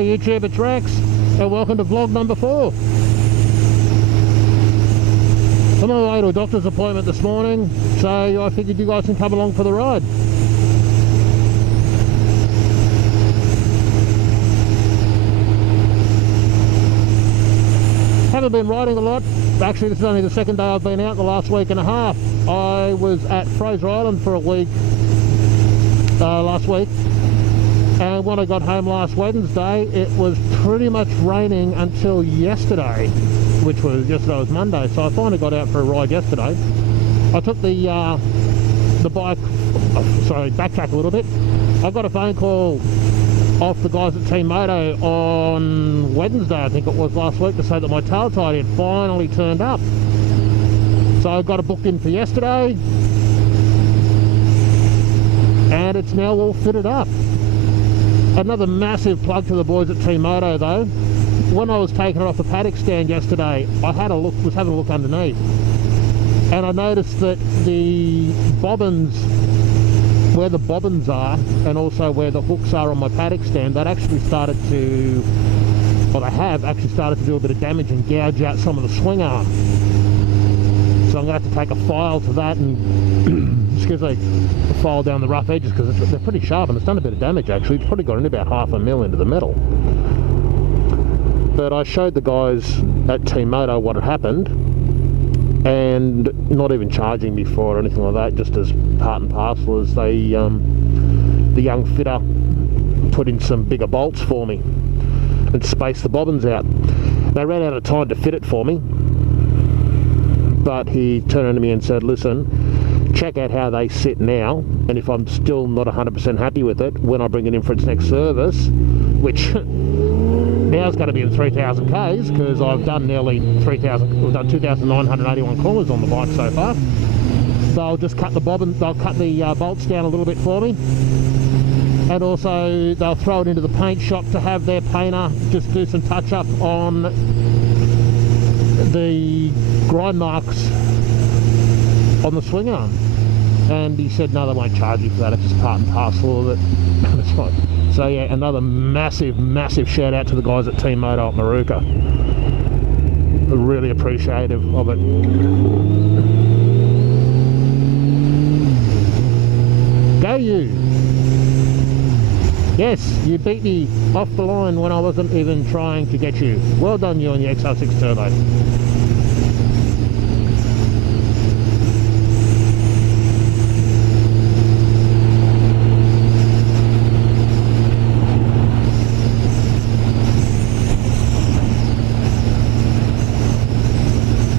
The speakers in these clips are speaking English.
G'day YouTube, it's Rex, and welcome to vlog number 4. I'm on my way to a doctor's appointment this morning, so I figured you guys can come along for the ride. Haven't been riding a lot. Actually, this is only the second day I've been out the last week and a half. I was at Fraser Island for a week last week, and when I got home last Wednesday it was pretty much raining until yesterday, which was Monday, so I finally got out for a ride yesterday. I took the bike, backtrack a little bit. I got a phone call off the guys at Team Moto on Wednesday, I think it was, last week, to say that my tail tidy had finally turned up. So I got it booked in for yesterday, and it's now all fitted up. Another massive plug to the boys at Team Moto though. When I was taking it off the paddock stand yesterday, I was having a look underneath, and I noticed that the bobbins, where the bobbins are, and also where the hooks are on my paddock stand, they have actually started to do a bit of damage and gouge out some of the swing arm. So I'm going to have to take a file to that and excuse me, file down the rough edges, because they're pretty sharp and it's done a bit of damage actually. It's probably got in about 0.5 mil into the metal. But I showed the guys at Team Moto what had happened, and not even charging me for it or anything like that, just as part and parcel, as they, the young fitter put in some bigger bolts for me and spaced the bobbins out. They ran out of time to fit it for me, but he turned around to me and said, listen, check out how they sit now, and if I'm still not 100% happy with it, when I bring it in for its next service, which now it's going to be in 3,000 Ks, because I've done nearly 3,000, we've done 2,981 kilometers on the bike so far. They'll just cut the bobbin, they'll cut the bolts down a little bit for me, and also they'll throw it into the paint shop to have their painter just do some touch up on the grind marks on the swing arm. And he said no, they won't charge you for that, it's just part and parcel of it. That's fine. So yeah, another massive shout out to the guys at Team Moto at Maruka. Really appreciative of it. Go you! Yes, you beat me off the line when I wasn't even trying to get you. Well done you on the XR6 Turbo.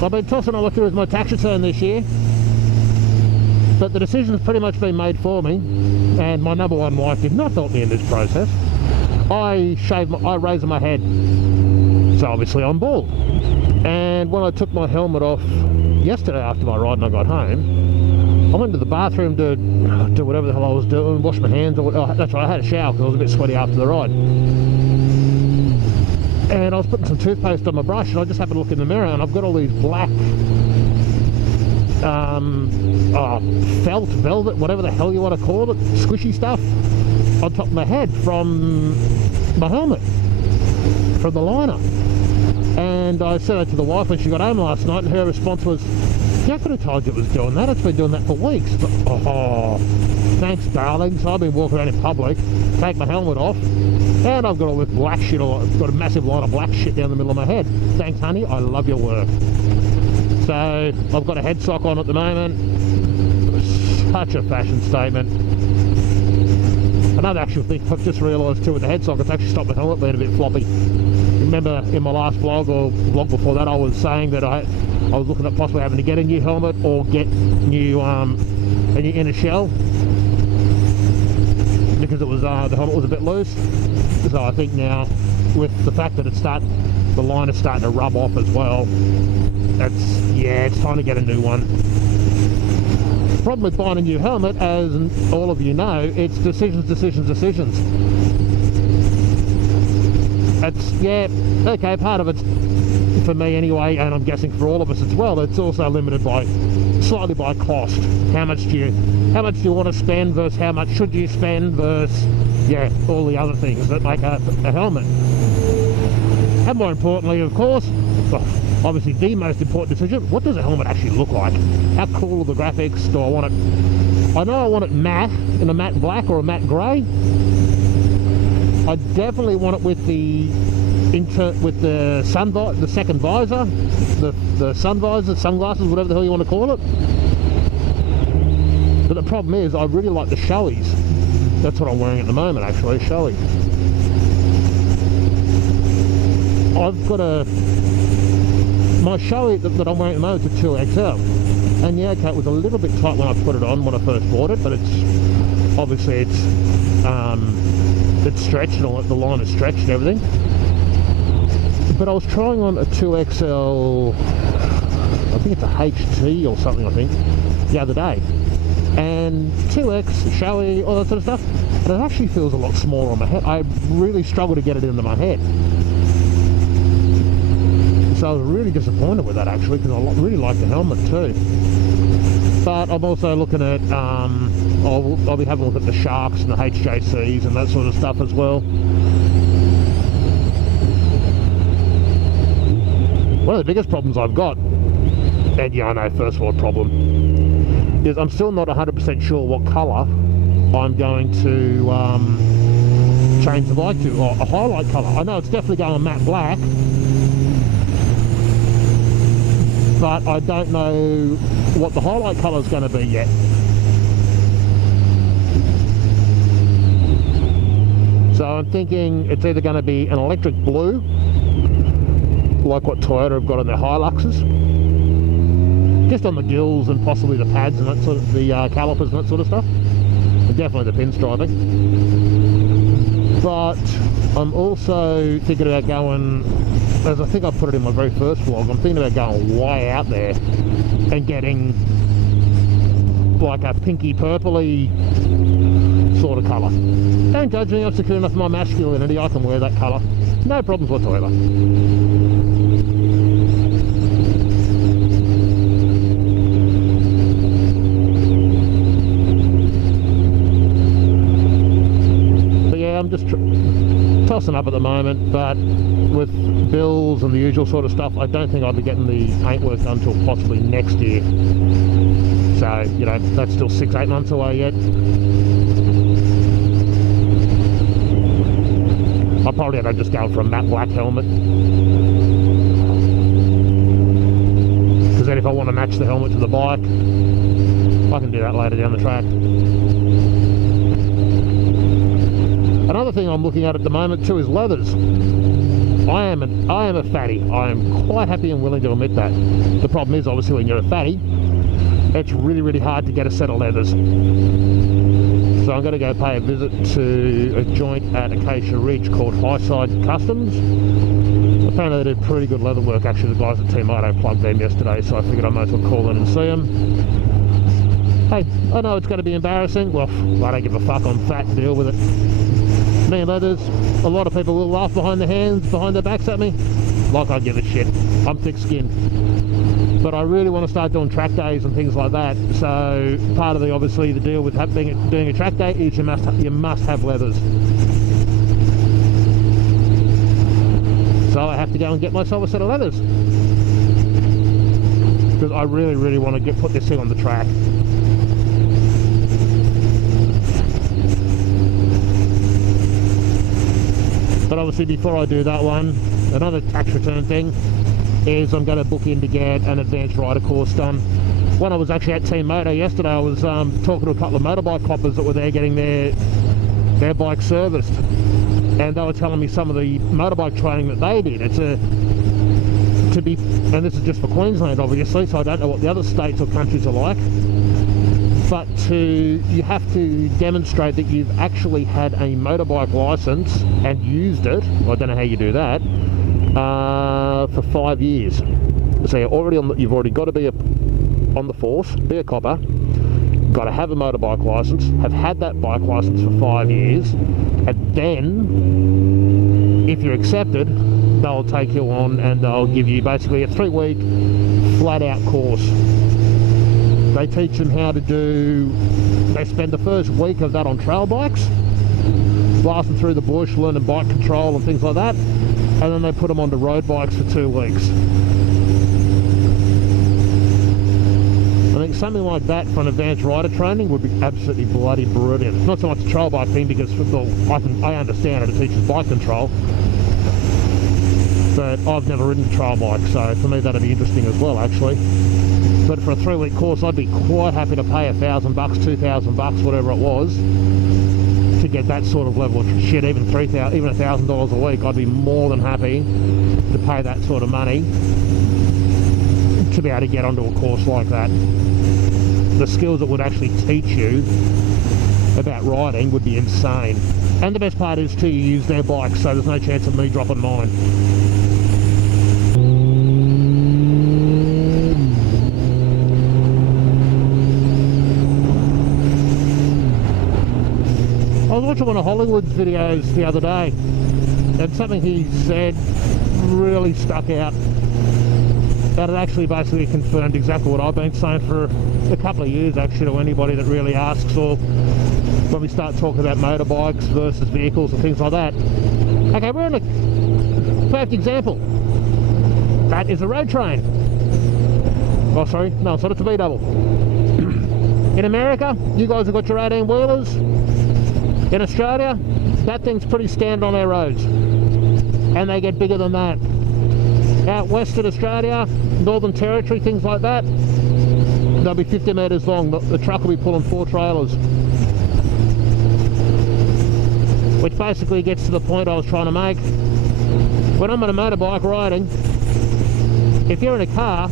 I've been tossing a look through with my tax return this year, but the decision's pretty much been made for me, and my number one wife did not help me in this process. I raised my head, so obviously I'm bald. And when I took my helmet off yesterday after my ride and I got home, I went to the bathroom to do whatever the hell I was doing, wash my hands, that's right, I had a shower because I was a bit sweaty after the ride. And I was putting some toothpaste on my brush, and I just happened to look in the mirror, and I've got all these black felt, velvet, whatever the hell you want to call it, squishy stuff on top of my head from my helmet, from the liner. And I said that to the wife when she got home last night, and her response was, yeah, I could have told you it was doing that, it's been doing that for weeks. But, oh, thanks darling. So I've been walking around in public, take my helmet off, and I've got all this black shit, I've got a massive line of black shit down the middle of my head. Thanks honey, I love your work. So I've got a head sock on at the moment. Such a fashion statement. Another actual thing I've just realised too with the head sock, it's actually stopped the helmet being a bit floppy. Remember in my last vlog, or vlog before that, I was saying that I was looking at possibly having to get a new helmet or get a new inner shell, because it was the helmet was a bit loose. So I think now, with the fact that the line is starting to rub off as well, it's time to get a new one. The problem with buying a new helmet, as all of you know, it's decisions. It's, yeah, okay, part of it's, for me anyway, and I'm guessing for all of us as well, it's also limited slightly by cost. How much do you want to spend versus how much should you spend versus, yeah, all the other things that make a helmet. And more importantly, of course, well, obviously the most important decision, what does the helmet actually look like? How cool are the graphics? Do I want it, I know I want it matte, in a matte black or a matte grey. I definitely want it with the the second visor, the sun visor, sunglasses, whatever the hell you want to call it. But the problem is, I really like the Shoeies. That's what I'm wearing at the moment, actually, Shoei. I've got my Shoei that I'm wearing at the moment is a 2XL. And yeah, okay, it was a little bit tight when I put it on when I first bought it, but it's, obviously it's stretched, and the line is stretched and everything. But I was trying on a 2XL, I think it's a HT or something, I think, the other day. And 2X, Shoei, all that sort of stuff, and it actually feels a lot smaller on my head. I really struggle to get it into my head. So I was really disappointed with that, actually, because I really like the helmet too. But I'm also looking at, I'll be having a look at the Sharks and the HJCs and that sort of stuff as well. One of the biggest problems I've got, and yeah, I know, first world problem, is I'm still not 100% sure what colour I'm going to change the bike to, or a highlight colour. I know it's definitely going matte black, but I don't know what the highlight colour is going to be yet. So I'm thinking it's either going to be an electric blue, like what Toyota have got on their Hiluxes, just on the gills and possibly the pads and that sort of, the calipers and that sort of stuff, and definitely the pinstriping. But I'm also thinking about going, as I think I put it in my very first vlog, I'm thinking about going way out there and getting like a pinky purpley sort of colour. Don't judge me, I'm secure enough in my masculinity, I can wear that colour, no problems whatsoever. I'm just tossing up at the moment, but with bills and the usual sort of stuff, I don't think I'll be getting the paintwork done until possibly next year. So, you know, that's still 6-8 months away yet. I'll probably end up just going for a matte black helmet, because then if I want to match the helmet to the bike, I can do that later down the track. Another thing I'm looking at the moment too is leathers. I am a fatty. I am quite happy and willing to admit that. The problem is, obviously, when you're a fatty, it's really, really hard to get a set of leathers. So I'm going to go pay a visit to a joint at Acacia Ridge called Highside Customs. Apparently they do pretty good leather work. Actually, the guys at Team Auto plugged them yesterday, so I figured I might as well call in and see them. Hey, I know it's going to be embarrassing. Well, I don't give a fuck. I'm fat, deal with it. Me and leathers, a lot of people will laugh behind their hands, behind their backs at me. Like I give a shit. I'm thick-skinned. But I really want to start doing track days and things like that. So part of obviously the deal with doing a track day is you must have leathers. So I have to go and get myself a set of leathers, because I really, really want to put this thing on the track. But obviously before I do that one, another tax return thing is I'm going to book in to get an advanced rider course done. When I was actually at Team Moto yesterday, I was talking to a couple of motorbike coppers that were there getting their bike serviced, and they were telling me some of the motorbike training that they did. And this is just for Queensland obviously, so I don't know what the other states or countries are like, but you have to demonstrate that you've actually had a motorbike license and used it. I don't know how you do that, for 5 years. So you've already got to be on the force, be a copper, got to have a motorbike license, have had that bike license for 5 years, and then if you're accepted, they'll take you on and they'll give you basically a 3-week flat out course. They teach them how to they spend the first week of that on trail bikes, blasting through the bush, learning bike control and things like that. and then they put them onto road bikes for 2 weeks. I think something like that for an advanced rider training would be absolutely bloody brilliant. Not so much a trail bike thing, because I understand it teaches bike control, but I've never ridden a trail bike, so for me that'd be interesting as well, actually. But for a 3-week course, I'd be quite happy to pay $1,000, $2,000, whatever it was, to get that sort of level of shit. Even $1,000 a week, I'd be more than happy to pay that sort of money to be able to get onto a course like that. The skills it would actually teach you about riding would be insane. And the best part is too, you use their bikes, so there's no chance of me dropping mine. I was watching one of Hollywood's videos the other day, and something he said really stuck out. That it actually basically confirmed exactly what I've been saying for a couple of years, actually, to anybody that really asks, or when we start talking about motorbikes versus vehicles and things like that. Okay, we're in a perfect example. That is a road train. Oh, sorry, no, it's not, it's a B-double. In America, you guys have got your 18-wheelers. In Australia, that thing's pretty standard on their roads, and they get bigger than that. Out west in Australia, Northern Territory, things like that, they'll be 50 metres long. The truck will be pulling 4 trailers. Which basically gets to the point I was trying to make. When I'm on a motorbike riding, if you're in a car,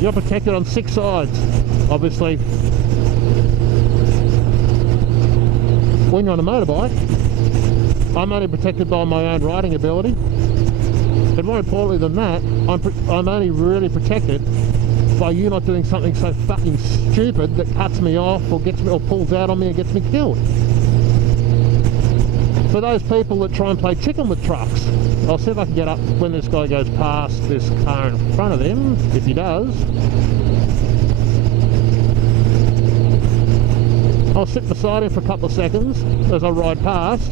you're protected on 6 sides, obviously. When you're on a motorbike, I'm only protected by my own riding ability. But more importantly than that, I'm only really protected by you not doing something so fucking stupid that cuts me off or gets me, or pulls out on me and gets me killed. For those people that try and play chicken with trucks, I'll see if I can get up when this guy goes past this car in front of him, if he does. I'll sit beside him for a couple of seconds as I ride past,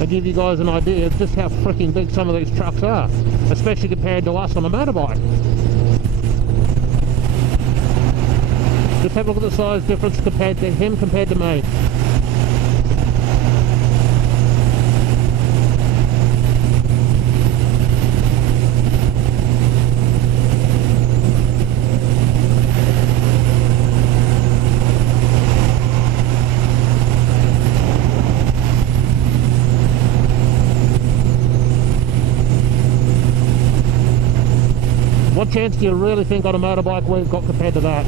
and give you guys an idea of just how freaking big some of these trucks are, especially compared to us on a motorbike. Just have a look at the size difference compared to him compared to me. What chance do you really think on a motorbike we've got compared to that?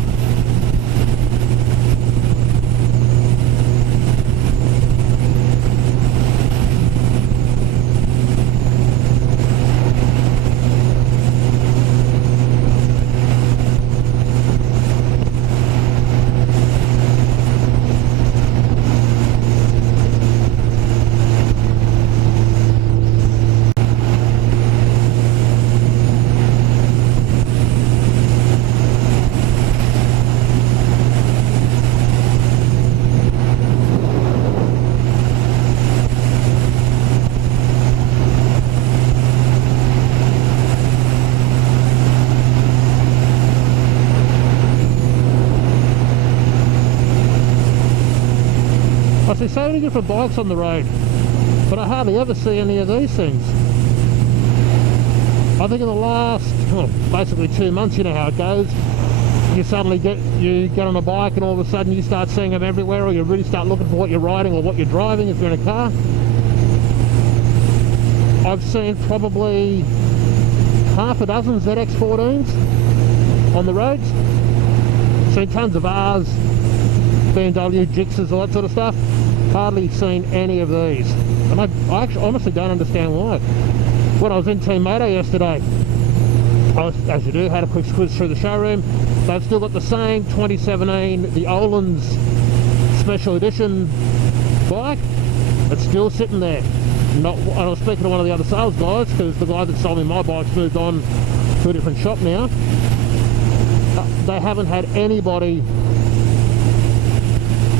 I see so many different bikes on the road, but I hardly ever see any of these things. I think in the last, basically 2 months, you know how it goes. You suddenly get on a bike and all of a sudden you start seeing them everywhere, or you really start looking for what you're riding or what you're driving if you're in a car. I've seen probably half a dozen ZX14s on the roads. Seen tons of Rs, BMW, Gixxers, all that sort of stuff. Hardly seen any of these, and I actually honestly don't understand why. When I was in Team Moto yesterday, I was, as you do, had a quick squiz through the showroom. They've still got the same 2017, the Olin's Special Edition bike. It's still sitting there. I was speaking to one of the other sales guys, because the guy that sold me my bike's moved on to a different shop now. They haven't had anybody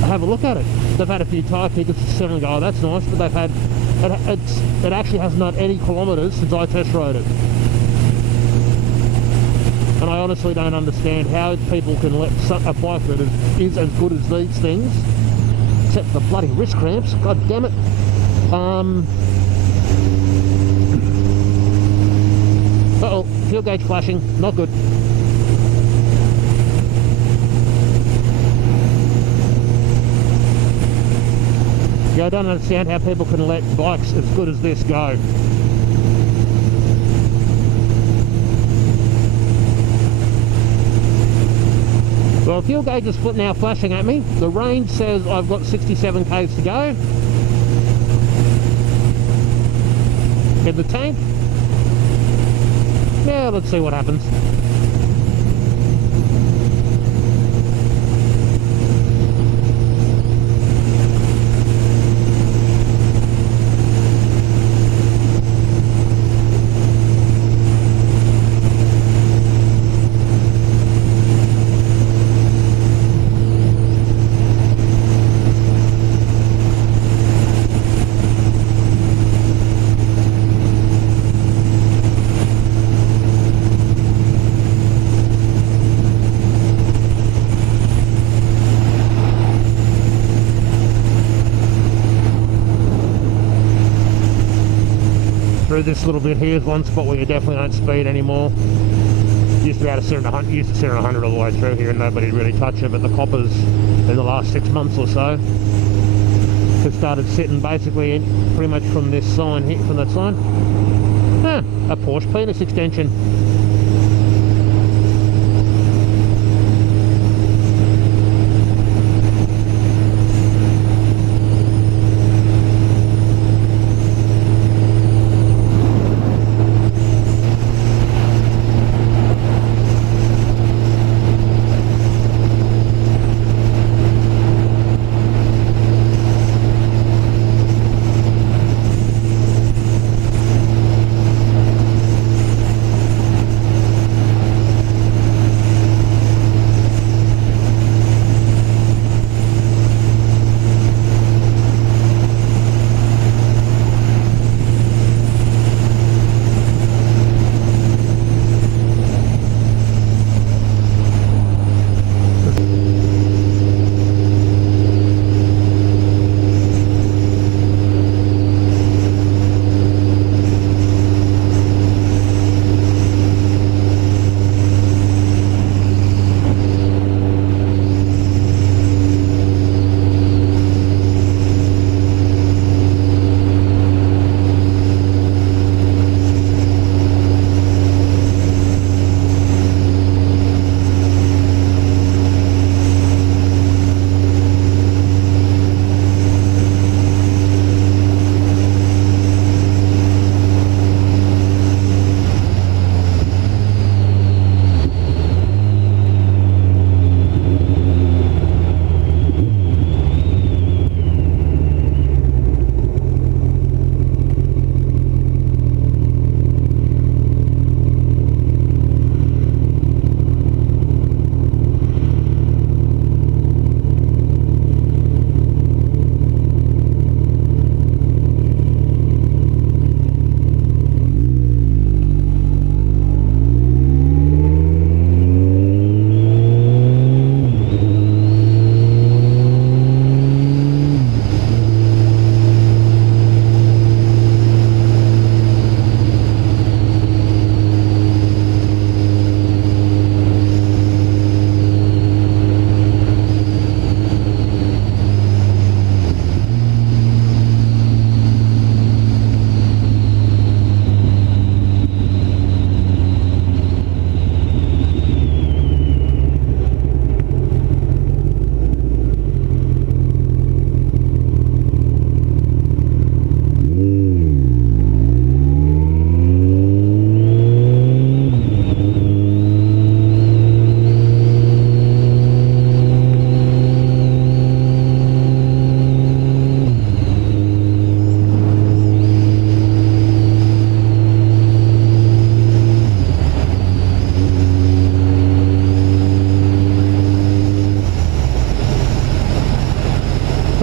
have a look at it. They've had a few tyre kickers to sit and go, oh, that's nice, but they've had It actually hasn't done any kilometres since I test rode it. And I honestly don't understand how people can let a bike that is as good as these things, except the bloody wrist cramps, god damn it. Uh-oh, fuel gauge flashing, not good. Yeah, I don't understand how people can let bikes as good as this go. Well, fuel gauge is now flashing at me. The range says I've got 67 k's to go. In the tank. Yeah, let's see what happens. Through this little bit here is one spot where you definitely don't speed anymore. Used to be able to sit at 100 all the way through here and nobody really touch it, but the coppers in the last 6 months or so have started sitting basically pretty much from this sign here, from that sign. A Porsche penis extension.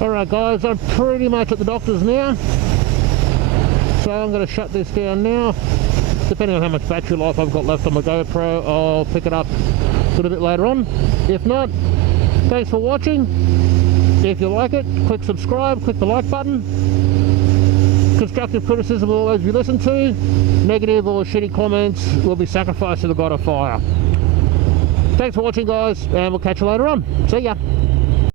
Alright guys, I'm pretty much at the doctor's now. So I'm going to shut this down now. Depending on how much battery life I've got left on my GoPro, I'll pick it up a little bit later on. If not, thanks for watching. If you like it, click subscribe, click the like button. Constructive criticism will always be listened to. Negative or shitty comments will be sacrificed to the god of fire. Thanks for watching, guys, and we'll catch you later on. See ya.